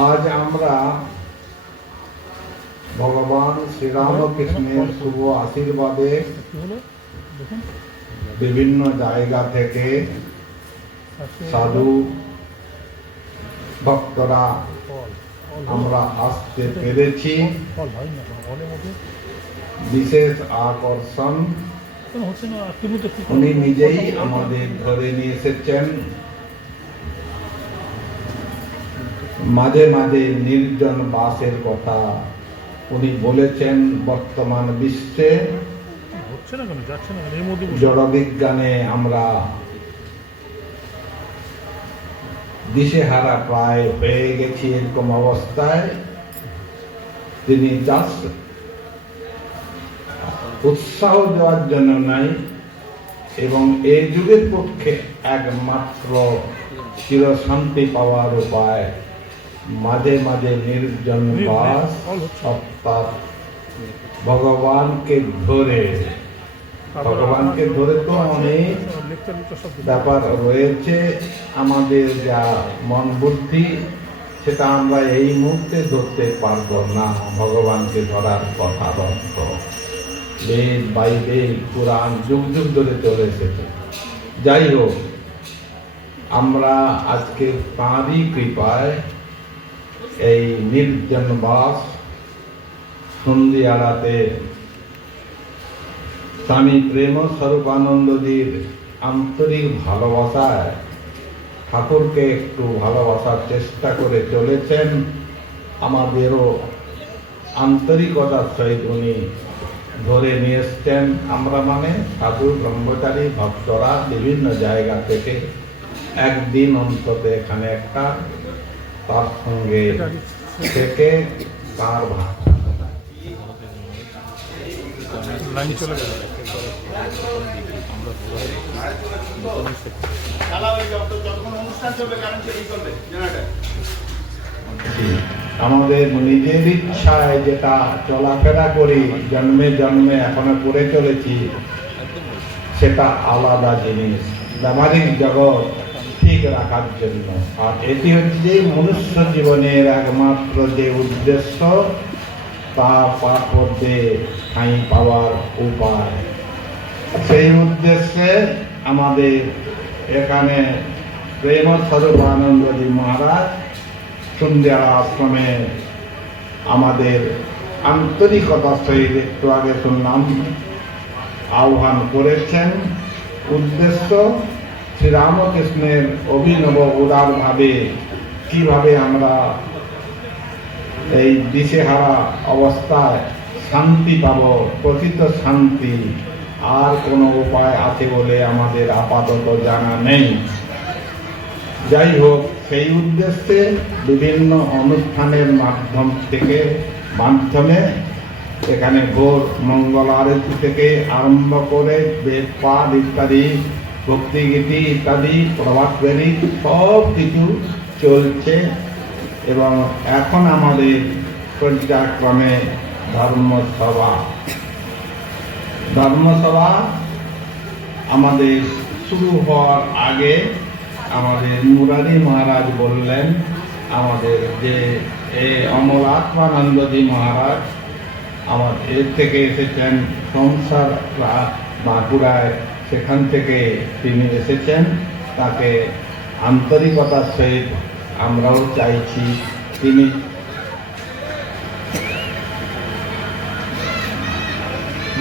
আজ আমরা ভগবান শ্রীরামকৃষ্ণের শুভ আশীর্বাদে বিভিন্ন জায়গা থেকে সাধু ভক্তরা আমরা আসতে পেরেছি। বিশেষ আকর্ষণ উনি নিজেই আমাদের ধরে নিয়ে এসেছেন। মাঝে মাঝে নির্জন বাসের কথা উনি বলেছেন। বর্তমান বিশ্বে জড়বিজ্ঞানে আমরা দিশেহারা প্রায় হয়ে গেছি। এরকম অবস্থায় তিনি জাস্ট উৎসাহ দেওয়ার জন্য নাই, এবং এই যুগের পক্ষে একমাত্র চিরশান্তি পাওয়ার উপায় মাঝে মাঝে নির্জন বাস, অর্থাৎ ভগবানকে ধরে তো অনেক ব্যাপার রয়েছে। আমাদের যা মন বুদ্ধি সেটা আমরা এই মুহূর্তে ধরতে পারবো না। ভগবানকে ধরার কথা অর্থ বেদ, বাইবেল, কোরআন যুগ যুগ ধরে চলে এসেছে। যাই হোক, আমরা আজকে তাঁরই কৃপায় এই নির্জন বাস সন্ধিয়ারাতে স্বামী প্রেম স্বরূপানন্দজির আন্তরিক ভালোবাসায় ঠাকুরকে একটু ভালোবাসার চেষ্টা করে চলেছেন। আমাদেরও আন্তরিকতার সহিত উনি ধরে নিয়ে এসছেন। আমরা মানে সাধু ব্রহ্মচারী ভক্তরা বিভিন্ন জায়গা থেকে একদিন অন্তত এখানে একটা তার সঙ্গে থেকে তার আমাদের নিজের ইচ্ছায় যেটা চলাফেরা করি, জন্মে জন্মে এখনো করে চলেছি, সেটা আলাদা জিনিস। ব্যবহারিক জগৎ ঠিক রাখার জন্য, আর এটি হচ্ছে মনুষ্য জীবনের একমাত্র যে উদ্দেশ্য, তা পার করতে ঠাঁই পাওয়ার উপায়। সেই উদ্দেশ্যে আমাদের এখানে প্রেম স্বরূপানন্দজি মহারাজ সন্ধ্যা আশ্রমে আমাদের আন্তরিকতার সহিত একটু আগে শুনলাম আহ্বান করেছেন। উদ্দেশ্য শ্রীরামকৃষ্ণের অভিনব উদারভাবে কিভাবে আমরা এই দিশেহারা অবস্থায় শান্তি পাব, প্রকৃত শান্তি। আর কোনো উপায় আছে বলে আমাদের আপাতত জানা নেই। যাই হোক, সেই উদ্দেশ্যে বিভিন্ন অনুষ্ঠানের মাধ্যমে এখানে ভোর মঙ্গল আরতি থেকে আরম্ভ করে বেদ পাঠ ইত্যাদি, ভক্তিগীতি ইত্যাদি, প্রভাত ফেরি সব কিছু চলছে। এবং এখন আমাদের পর্যায়ক্রমে ধর্মসভা আমাদের শুরু হওয়ার আগে আমাদের মুরারি মহারাজ বললেন, আমাদের যে অমলাত্মানন্দজি মহারাজ আমাদের এর থেকে এসেছেন সংসার বাঁকুড়ায়, সেখান থেকে তিনি এসেছেন। তাকে আন্তরিকতার সহিত আমরাও চাইছি তিনি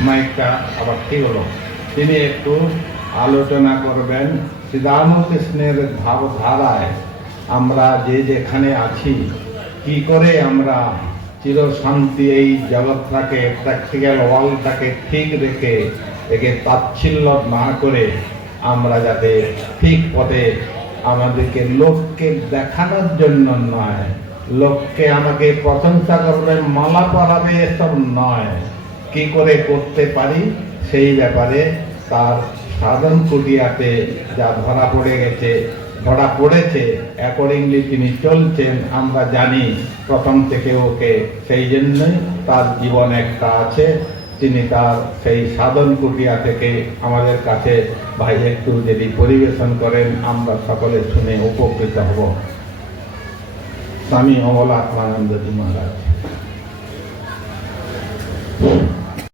মাইকটা আবার ঠিক হলো, তিনি একটু আলোচনা করবেন শ্রীরামকৃষ্ণের ভাবধারায় আমরা যে যেখানে আছি, কি করে আমরা চিরশান্তি এই জগৎটাকে, প্র্যাকটিক্যাল ওয়ার্ল্ডটাকে ঠিক রেখে একে তাচ্ছিল্য না করে আমরা যাতে ঠিক পথে, আমাদেরকে লোককে দেখানোর জন্য নয়, লোককে আমাকে প্রশংসা করবে, মালা পরাবে, এসব নয়, কি করে করতে পারি সেই ব্যাপারে তার সাধন কুটিয়াতে যা ধরা পড়েছে অ্যাকর্ডিংলি তিনি চলছেন। আমরা জানি প্রথম থেকে ওকে, সেই জন্যই তার জীবন একটা আছে। তিনি তার সেই সাধন কুটিয়া থেকে আমাদের কাছে ভাই একটু যদি পরিবেশন করেন, আমরা সকলে শুনে উপকৃত হব। स्वामी अमलात्मानंद जी महाराज।